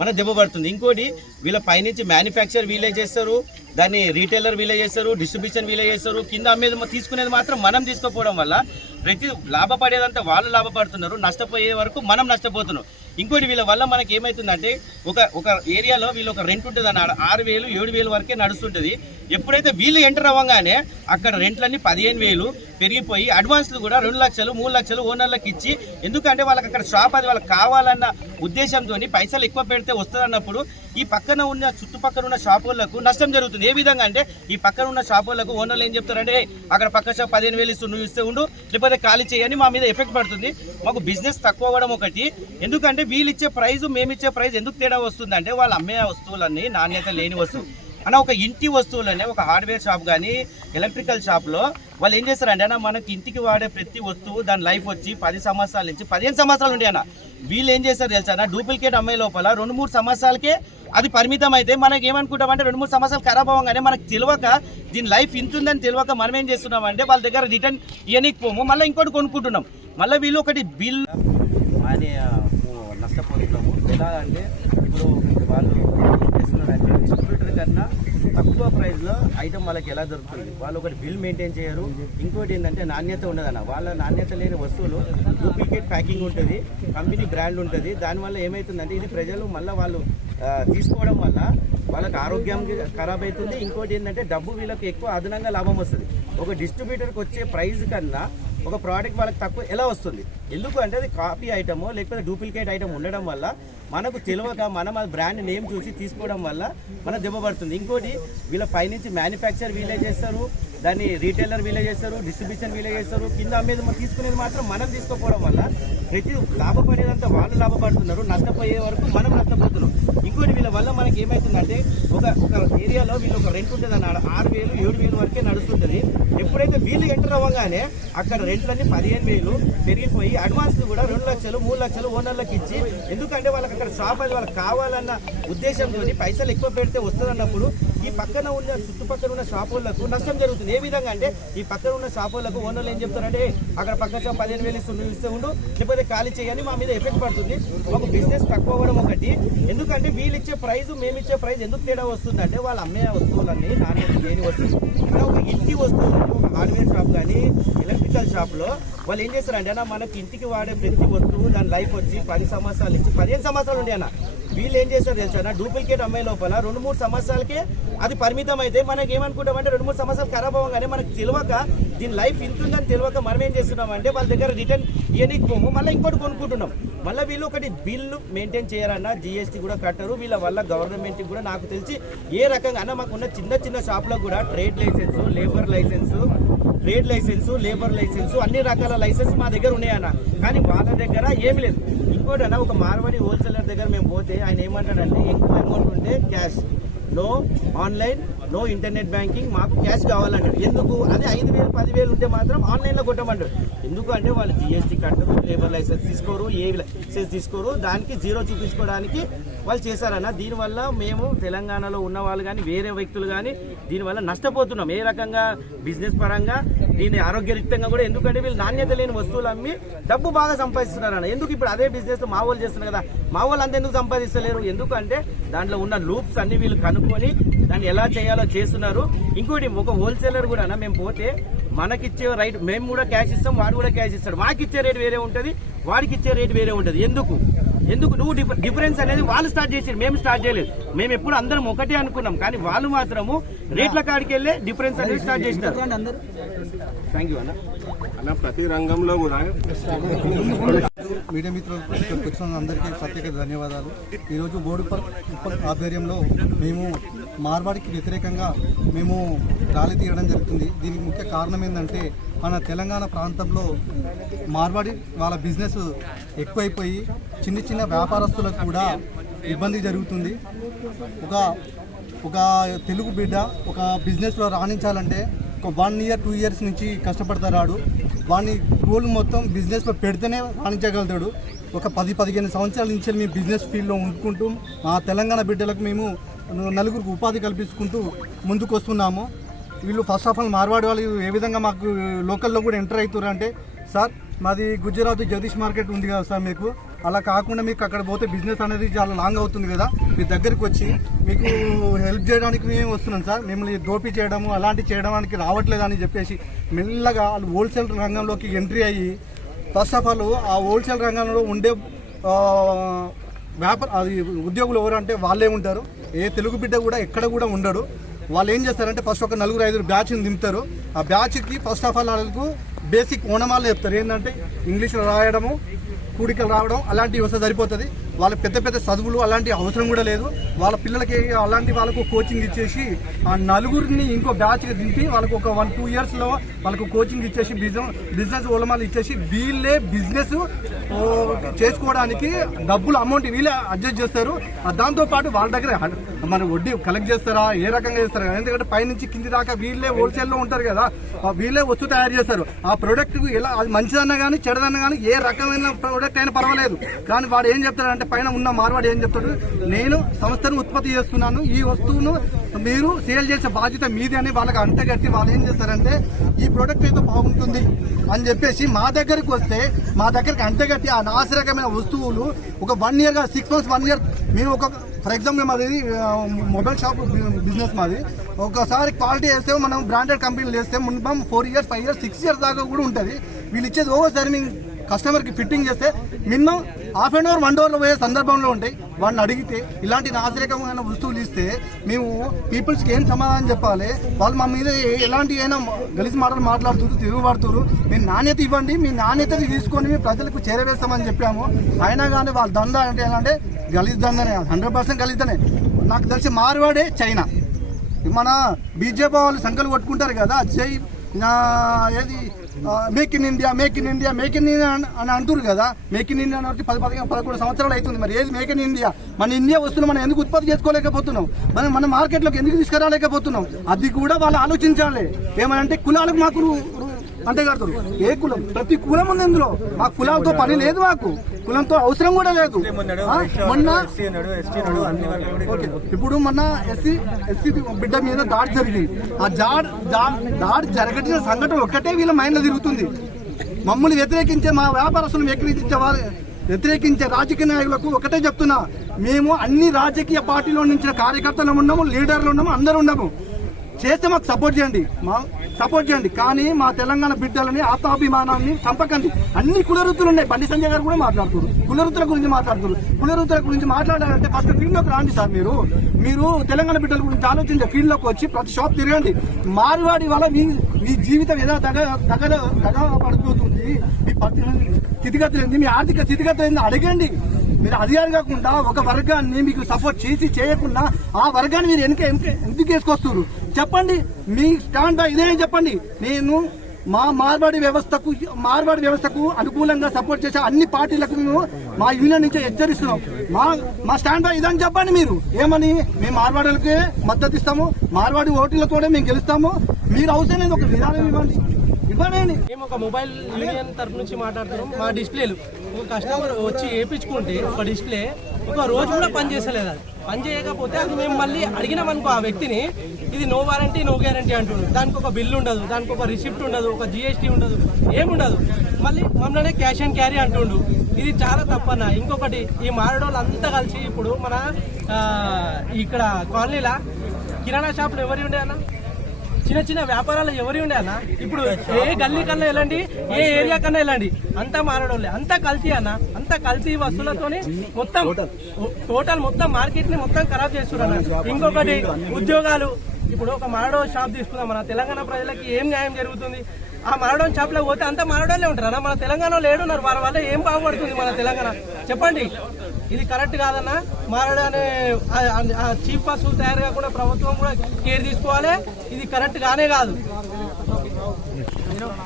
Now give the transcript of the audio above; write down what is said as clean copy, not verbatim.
మన దెబ్బ పడుతుంది. ఇంకోటి వీళ్ళ పైనుంచి మ్యానుఫ్యాక్చర్ వీలే చేస్తారు, దాన్ని రీటైలర్ వీలే చేస్తారు, డిస్ట్రిబ్యూషన్ వీలే చేస్తారు, కింద అమ్మేది తీసుకునేది మాత్రం మనం తీసుకోపోవడం వల్ల ప్రతి లాభపడేదంతా వాళ్ళు లాభపడుతున్నారు, నష్టపోయే వరకు మనం నష్టపోతున్నాం. ఇంకోటి వీళ్ళ వల్ల మనకి ఏమవుతుందంటే ఒక ఏరియాలో వీళ్ళు ఒక రెంట్ ఉంటుంది అన్న 6,000 7,000 వరకే నడుస్తుంటుంది. ఎప్పుడైతే వీళ్ళు ఎంటర్ అవ్వగానే అక్కడ రెంట్లన్నీ 15,000 పెరిగిపోయి అడ్వాన్స్లు కూడా 2 లక్షలు 3 లక్షలు ఓనర్లకు ఇచ్చి, ఎందుకంటే వాళ్ళకి అక్కడ షాప్ అది వాళ్ళకి కావాలన్న ఉద్దేశంతో పైసలు ఎక్కువ పెడితే వస్తుంది అన్నప్పుడు ఈ పక్కన ఉన్న చుట్టుపక్కల ఉన్న షాపులకు నష్టం జరుగుతుంది. ఏ విధంగా అంటే ఈ పక్కన ఉన్న షాపులకు ఓనర్లు ఏం చెప్తారంటే అక్కడ పక్క షాప్ 15,000 ఇస్తూ నువ్వు ఇస్తే ఉండు, లేకపోతే ఖాళీ చేయని మా మీద ఎఫెక్ట్ పడుతుంది. మాకు బిజినెస్ తక్కువ అవ్వడం ఒకటి. ఎందుకంటే వీళ్ళు ఇచ్చే ప్రైజు మేమిచ్చే ప్రైస్ ఎందుకు తేడా వస్తుంది అంటే వాళ్ళు అమ్మే వస్తువులన్నీ నాణ్యత లేని వస్తువు అన్న. ఒక ఇంటి వస్తువులనే ఒక హార్డ్వేర్ షాప్ కానీ ఎలక్ట్రికల్ షాప్లో వాళ్ళు ఏం చేస్తారంటే అన్న మనకి ఇంటికి వాడే ప్రతి వస్తువు దాని లైఫ్ వచ్చి 10 సంవత్సరాల నుంచి 15 సంవత్సరాలు ఉండే అన్న. వీళ్ళు ఏం చేస్తారు తెలుసా అన్న, డూప్లికేట్ అమ్మే లోపల 2-3 సంవత్సరాలకే అది పరిమితం అయితే మనకి ఏమనుకుంటామంటే 2-3 సంవత్సరాలు ఖరాబ్ అవ్వగానే మనకు తెలియక దీని లైఫ్ ఇంతుందని తెలియక మనం ఏం చేస్తున్నామంటే వాళ్ళ దగ్గర రిటర్న్ ఇవ్వనికపోము, మళ్ళీ ఇంకోటి కొనుక్కుంటున్నాం. మళ్ళీ వీళ్ళు ఒకటి బిల్ అని నష్టపోతున్నాము. ఎలా అంటే ఇప్పుడు వాళ్ళు చేస్తున్నారంటే డిస్ట్రిబ్యూటర్ కన్నా తక్కువ ప్రైస్లో ఐటమ్ వాళ్ళకి ఎలా దొరుకుతుంది, వాళ్ళు ఒకటి బిల్ మెయింటైన్ చేయరు. ఇంకోటి ఏంటంటే నాణ్యత ఉండదన్న, వాళ్ళ నాణ్యత లేని వస్తువులు డూప్లికేట్ ప్యాకింగ్ ఉంటుంది, కంపెనీ బ్రాండ్ ఉంటుంది. దానివల్ల ఏమవుతుందంటే ఇది ప్రజలు మళ్ళీ వాళ్ళు తీసుకోవడం వల్ల వాళ్ళకి ఆరోగ్యం ఖరాబ్ అవుతుంది. ఇంకోటి ఏంటంటే డబ్బు వీళ్ళకి ఎక్కువ అదనంగా లాభం వస్తుంది. ఒక డిస్ట్రిబ్యూటర్కి వచ్చే ప్రైస్ కన్నా ఒక ప్రోడక్ట్ వాళ్ళకి తక్కువ ఎలా వస్తుంది? ఎందుకు అంటే అది కాపీ ఐటమో లేకపోతే డూప్లికేట్ ఐటమ్ ఉండడం వల్ల మనకు తెలియక మనం ఆ బ్రాండ్ నేమ్ చూసి తీసుకోవడం వల్ల మన దెబ్బ పడుతుంది. ఇంకోటి వీళ్ళ పైనుంచి మ్యానుఫ్యాక్చర్ వీలే చేస్తారు, దాన్ని రీటైలర్ వీలే చేస్తారు, డిస్ట్రిబ్యూషన్ వీలే చేస్తారు, కింద అమ్మేది తీసుకునేది మాత్రం మనం తీసుకోపోవడం వల్ల ప్రతి లాభపడేదంతా వాళ్ళు లాభపడుతున్నారు, నష్టపోయే వరకు మనం నష్టపోతున్నాం. ఇంకోటి వీళ్ళ వల్ల మనకి ఏమవుతుందంటే ఒక ఏరియాలో వీళ్ళు ఒక రెంట్ ఉంటుంది అన్న 6,000 7,000 వరకే నడుస్తుంటుంది. ఎప్పుడైతే వీళ్ళు ఎంటర్ అవ్వగానే అక్కడ రెంట్లన్నీ 15,000 పెరిగిపోయి అడ్వాన్స్లు కూడా 2 లక్షలు 3 లక్షలు ఓనర్లకు ఇచ్చి, ఎందుకంటే వాళ్ళకి అక్కడ షాప్ అది వాళ్ళకి కావాలన్న ఉద్దేశంతో పైసలు ఎక్కువ పెడితే వస్తుంది అన్నప్పుడు ఈ పక్కన ఉన్న చుట్టుపక్కల ఉన్న షాపులకు నష్టం జరుగుతుంది. ఏ విధంగా అంటే ఈ పక్కన ఉన్న షాపులకు ఓనర్లు ఏం చెప్తారంటే అక్కడ పక్క షాప్ 15,000 ఇస్తూ నువ్వు ఇస్తే ఉండు, లేకపోతే ఖాళీ చేయని మా మీద ఎఫెక్ట్ పడుతుంది. మాకు బిజినెస్ తక్కువ అవ్వడం ఒకటి. ఎందుకంటే వీళ్ళు ఇచ్చే ప్రైస్ మేమిచ్చే ప్రైస్ ఎందుకు తేడా వస్తుందంటే వాళ్ళు అమ్మే వస్తువులన్నీ నాణ్యత లేని వస్తువులు. ఒక ఇంటి వస్తువులు ఒక హార్డ్వేర్ షాప్ కానీ ఎలక్ట్రికల్ షాప్లో వాళ్ళు ఏం చేస్తారంటే అన్న మనకి ఇంటికి వాడే ప్రతి వస్తువు దాని లైఫ్ వచ్చి 10 సంవత్సరాల నుంచి 15 సంవత్సరాలు ఉండే అన్న. వీళ్ళు ఏం చేస్తారు తెలుసా, డూప్లికేట్ అమ్మే లోపల 2-3 సంవత్సరాలకే అది పరిమితం అయితే మనకి ఏమనుకుంటామంటే 2-3 సంవత్సరాలు ఖరాబ్ అవ్వగానే మనకు తెలియక దీని లైఫ్ ఇంతుందని తెలియక మనం ఏం చేస్తున్నామంటే వాళ్ళ దగ్గర రిటర్న్ ఇవ్వనికపోము, మళ్ళీ ఇంకోటి కొనుక్కుంటున్నాం. మళ్ళీ వీళ్ళు ఒకటి బిల్లు మెయింటైన్ చేయరన్న, జీఎస్టీ కూడా కట్టరు. వీళ్ళ వల్ల గవర్నమెంట్కి కూడా నాకు తెలిసి ఏ రకంగా అన్న మాకున్న చిన్న చిన్న షాప్లకు కూడా trade licence, labour licence, trade licence, labour licence అన్ని రకాల లైసెన్స్ మా దగ్గర ఉన్నాయన్న. కానీ వాళ్ళ దగ్గర ఏమి లేదు. ఇంకోటి అన్న ఒక మార్వాడి హోల్సేలర్ దగ్గర మేము పోతే ఆయన ఏమంటాడంటే ఎక్కువ అమౌంట్ ఉంటే cash, no online, no internet banking, మాకు క్యాష్ కావాలంటారు. ఎందుకు అది 5,000 10,000 ఉంటే మాత్రం ఆన్లైన్లో కొట్టమంటారు. ఎందుకు అంటే వాళ్ళు జీఎస్టీ కట్టరు, లేబర్ లైసెన్స్ తీసుకోరు, ఏ లైసెన్స్ తీసుకోరు, దానికి జీరో చూపించుకోవడానికి వాళ్ళు చేశారన్న. దీనివల్ల మేము తెలంగాణలో ఉన్న వాళ్ళు కానీ వేరే వ్యక్తులు కానీ దీనివల్ల నష్టపోతున్నాం. ఏ రకంగా బిజినెస్ పరంగా దీని ఆరోగ్యరీత్యంగా కూడా. ఎందుకంటే వీళ్ళు నాణ్యత లేని వస్తువులు అమ్మి డబ్బు బాగా సంపాదిస్తున్నారన్న. ఎందుకు ఇప్పుడు అదే బిజినెస్ మా వాళ్ళు చేస్తున్నారు కదా, మా వాళ్ళు అంతా ఎందుకు సంపాదిస్తలేరు? ఎందుకంటే దాంట్లో ఉన్న లూప్స్ అన్ని వీళ్ళు కనుక్కొని దాన్ని ఎలా చేయాలో చేస్తున్నారు. ఇంకోటి ఒక హోల్సేలర్ కూడా అన్న మేము పోతే మనకిచ్చే రైట్ మేము కూడా క్యాష్ ఇస్తాం, వాడు కూడా క్యాష్ ఇస్తాడు. మాకిచ్చే రేట్ వేరే ఉంటుంది, వాడికి ఇచ్చే రేట్ వేరే ఉంటుంది. ఎందుకు నువ్వు డిఫరెన్స్ అనేది వాళ్ళు స్టార్ట్ చేసారు, మేము స్టార్ట్ చేయలేదు. మేము ఎప్పుడు అందరం ఒకటే అనుకున్నాం, కానీ వాళ్ళు మాత్రము రేట్ల కాడికి వెళ్ళే డిఫరెన్స్ అనేది స్టార్ట్ చేసినారు. థ్యాంక్ యూ అన్న. ప్రతి రంగంలో కూడా మీడియా మిత్రులకు ఇక్కడికి వచ్చిన అందరికీ ప్రత్యేక ధన్యవాదాలు. ఈరోజు బోడుపల్ ఆధ్వర్యంలో మేము మార్వాడికి వ్యతిరేకంగా మేము ర్యాలీ తీయడం జరుగుతుంది. దీనికి ముఖ్య కారణం ఏంటంటే మన తెలంగాణ ప్రాంతంలో మార్వాడి వాళ్ళ బిజినెస్ ఎక్కువైపోయి చిన్న చిన్న వ్యాపారస్తులకు కూడా ఇబ్బంది జరుగుతుంది. ఒక తెలుగు బిడ్డ ఒక బిజినెస్లో రాణించాలంటే ఒక 1 year 2 years నుంచి కష్టపడతాడు. వాడిని గోల్ మొత్తం బిజినెస్లో పెడితేనే రాణించగలుగుతాడు. ఒక 10-15 సంవత్సరాల నుంచి మేము బిజినెస్ ఫీల్డ్లో ఉంటుకుంటూ మా తెలంగాణ బిడ్డలకు మేము నలుగురికి ఉపాధి కల్పించుకుంటూ ముందుకు వస్తున్నాము. వీళ్ళు ఫస్ట్ ఆఫ్ ఆల్ మార్వాడి వాళ్ళు ఏ విధంగా మాకు లోకల్లో కూడా ఎంటర్ అవుతారు అంటే, సార్ మాది గుజరాత్ జగదీష్ మార్కెట్ ఉంది కదా సార్, మీకు అలా కాకుండా మీకు అక్కడ పోతే బిజినెస్ అనేది చాలా లాంగ్ అవుతుంది కదా, మీ దగ్గరికి వచ్చి మీకు హెల్ప్ చేయడానికి మేము వస్తున్నాం సార్. మిమ్మల్ని దోపీ చేయడము అలాంటివి చేయడానికి రావట్లేదని చెప్పేసి మెల్లగా వాళ్ళు హోల్సేల్ రంగంలోకి ఎంట్రీ అయ్యి ఫస్ట్ ఆఫ్ ఆల్ ఆ హోల్సేల్ రంగంలో ఉండే అది ఉద్యోగులు ఎవరంటే వాళ్ళే ఉంటారు. ఏ తెలుగు బిడ్డ కూడా ఎక్కడ కూడా ఉండడు. వాళ్ళు ఏం చేస్తారంటే ఫస్ట్ ఒక 4-5 బ్యాచ్ని దింపుతారు. ఆ బ్యాచ్కి ఫస్ట్ ఆఫ్ ఆల్ వాళ్ళకు బేసిక్ ఓనమాలు చెప్తారు. ఏంటంటే ఇంగ్లీష్లో రాయడము, కూడికలు రావడం అలాంటివి వస్తే సరిపోతుంది. వాళ్ళ పెద్ద పెద్ద చదువులు అలాంటి అవసరం కూడా లేదు. వాళ్ళ పిల్లలకి అలాంటి వాళ్ళకు కోచింగ్ ఇచ్చేసి ఆ 4 ఇంకో బ్యాచ్కి దింపి వాళ్ళకు ఒక 1-2 ఇయర్స్లో వాళ్ళకు కోచింగ్ ఇచ్చేసి బిజినెస్ ఓలమాలు ఇచ్చేసి వీళ్ళే బిజినెస్ చేసుకోవడానికి డబ్బులు అమౌంట్ వీళ్ళే అడ్జస్ట్ చేస్తారు. దాంతోపాటు వాళ్ళ దగ్గర మన వడ్డీ కలెక్ట్ చేస్తారా, ఏ రకంగా చేస్తారా, ఎందుకంటే పైనుంచి కింది దాకా వీళ్ళే హోల్సేల్లో ఉంటారు కదా, వీళ్ళే వస్తువు తయారు చేస్తారు. ఆ ప్రోడక్ట్ ఎలా అది మంచిదన్నా కానీ చెడదన్నా కానీ ఏ రకమైన ప్రోడక్ట్ అయినా పర్వాలేదు, కానీ వాడు ఏం చెప్తాడంటే పైన ఉన్న మార్వాడు ఏం చెప్తాడు, నేను సంస్థను ఉత్పత్తి చేస్తున్నాను, ఈ వస్తువును మీరు సేల్ చేసే బాధ్యత మీది అని వాళ్ళకి అంటగట్టి వాళ్ళు ఏం చేస్తారంటే ఈ ప్రోడక్ట్ అయితే బాగుంటుంది అని చెప్పేసి మా దగ్గరికి వస్తే మా దగ్గరికి అంటగట్టి ఆ నాసిరకమైన వస్తువులు ఒక 1 year 6 months 1 year మేము ఒక ఫర్ ఎగ్జాంపుల్ మాది మొబైల్ షాప్ బిజినెస్ మాది. ఒకసారి క్వాలిటీ వేస్తే మనం బ్రాండెడ్ కంపెనీలు వేస్తే మినిమం 4 years 5 years 6 years దాకా కూడా ఉంటుంది. వీళ్ళు ఇచ్చేది ఓవర్ మేము కస్టమర్కి ఫిట్టింగ్ చేస్తే మినిమం ½ an hour 1 hourలో పోయే సందర్భంలో ఉంటాయి. వాడిని అడిగితే ఇలాంటి నాసిరకమైన వస్తువులు ఇస్తే మేము పీపుల్స్కి ఏం సమాధానం చెప్పాలి? వాళ్ళు మా మీద ఎలాంటి అయినా గలీజ్ మాటలు మాట్లాడుతున్నారు, తిరుగుబడుతున్నారు. మీరు నాణ్యత ఇవ్వండి, మీ నాణ్యతని తీసుకొని మేము ప్రజలకు చేరవేస్తామని చెప్పాము. అయినా కానీ వాళ్ళ దందా అంటే ఎలా అంటే గలీజ్ దందనే, 100% గలీజ్దనే. నాకు తెలిసి మార్వాడే చైనా. మన బీజేపీ వాళ్ళు సంఖ్యలు కొట్టుకుంటారు కదా, జై ఏది make in India make in India make in India అని అంటారు కదా. మేక్ ఇన్ ఇండియా అంటే 10-11 సంవత్సరాలు అవుతుంది. మరి ఏది మేక్ ఇన్ ఇండియా? మన ఇండియా వస్తువులు మనం ఎందుకు ఉత్పత్తి చేసుకోలేకపోతున్నాం? మన మార్కెట్లోకి ఎందుకు తీసుకురాలేకపోతున్నాం? అది కూడా వాళ్ళు ఆలోచించాలి. ఏమనంటే కులాలకు మాకు అంటే కడతారు. ఏ కులం? ప్రతి కులం ఉంది ఇందులో. మాకు కులాలతో పని లేదు, మాకు కులంతో అవసరం కూడా లేదు. మొన్న ఇప్పుడు మొన్న ఎస్సీ బిడ్డ మీద దాడి జరిగింది. ఆ దాడి జరగటిన సంఘటన ఒక్కటే వీళ్ళ మైండ్లో తిరుగుతుంది. మమ్మల్ని వ్యతిరేకించే మా వ్యాపారస్తులను వ్యతిరేకించే రాజకీయ నాయకులకు ఒకటే చెప్తున్నా, మేము అన్ని రాజకీయ పార్టీలో నుంచి కార్యకర్తలు ఉన్నాము, లీడర్లు ఉన్నాము, అందరూ ఉన్నాము. చేస్తే మాకు సపోర్ట్ చేయండి, కానీ మా తెలంగాణ బిడ్డలని ఆత్మాభిమానాన్ని చంపకండి. అన్ని కులవృత్తులు ఉన్నాయి. బండి సంజయ్ గారు కూడా మాట్లాడుతున్నారు, కులవృత్తుల గురించి మాట్లాడాలంటే ఫస్ట్ ఫీల్డ్లోకి రాండి సార్. మీరు తెలంగాణ బిడ్డల గురించి ఆలోచించే ఫీల్డ్లోకి వచ్చి ప్రతి షాప్ తిరగండి. మార్వాడి వల్ల మీ జీవితం ఏదో దగా పడిపోతుంది, మీ స్థితిగతులు ఏంది, మీ ఆర్థిక స్థితిగతులు ఏంది అడగండి. మీరు అధికారి కాకుండా ఒక వర్గాన్ని మీకు సపోర్ట్ చేయకుండా ఆ వర్గాన్ని మీరు ఎందుకు వేసుకొస్తారు? చెప్పండి, మీ స్టాండ్ ఇదే చెప్పండి. నేను మా మార్వాడి వ్యవస్థకు అనుకూలంగా సపోర్ట్ చేసే అన్ని పార్టీలకు మేము మా యూనియన్ నుంచి హెచ్చరిస్తున్నాం. మా స్టాండ్ బై ఇదని చెప్పండి. మీరు ఏమని? మేము మార్వాడులకే మద్దతు ఇస్తాము, మార్వాడి ఓట్లతోనే మేము గెలుస్తాము. మీరు అవసరం ఒక విధానం ఇవ్వండి. మేము ఒక మొబైల్ యూనియన్ తరపు నుంచి మాట్లాడుతున్నాం. మా డిస్ప్లేలు ఒక కస్టమర్ వచ్చి వేయించుకుంటే ఒక డిస్ప్లే ఒక రోజు కూడా పనిచేసలేదు. అది పని చేయకపోతే అది మేము మళ్ళీ అడిగినామనుకో ఆ వ్యక్తిని, ఇది నో వారంటీ నో గ్యారంటీ అంటుండు. దానికి ఒక బిల్లు ఉండదు, దానికి ఒక రిసిప్ట్ ఉండదు, ఒక GST ఉండదు, ఏముండదు. మళ్ళీ మమ్మల్ని క్యాష్ అండ్ క్యారీ అంటుండు. ఇది చాలా తప్పన్న. ఇంకొకటి, ఈ మారడోళ్ళు అంతా కలిసి ఇప్పుడు మన ఇక్కడ కాలనీలా కిరాణా షాపులు ఎవరి ఉండే అన్న, చిన్న వ్యాపారాలు ఎవరి ఉండే అన్న, ఇప్పుడు ఏ గల్లీ కన్నా వెళ్ళండి, ఏ ఏరియా కన్నా వెళ్ళండి, అంతా మారడోళ్ళే, అంతా కల్తీ అన్న. అంతా కల్తీ వస్తువులతోనే టోటల్ మొత్తం మార్కెట్ ని మొత్తం ఖరాబ్ చేస్తున్నారు. ఇంకొకటి, ఉద్యోగాలు. ఇప్పుడు ఒక మారడో షాప్ తీసుకుందాం, మన తెలంగాణ ప్రజలకి ఏం న్యాయం జరుగుతుంది? ఆ మారడో షాప్ లో పోతే అంతా మారడోళ్ళే ఉంటారు. మన తెలంగాణలో ఏడున్నారు, వారి వల్ల ఏం బాగుపడుతుంది మన తెలంగాణ? చెప్పండి. ఇది కరెక్ట్ కాదన్నా. మారడు అనే చీప్ వస్తువులు తయారు కాకుండా ప్రభుత్వం కూడా కేర్ తీసుకోవాలి. ఇది కరెక్ట్ గానే కాదు.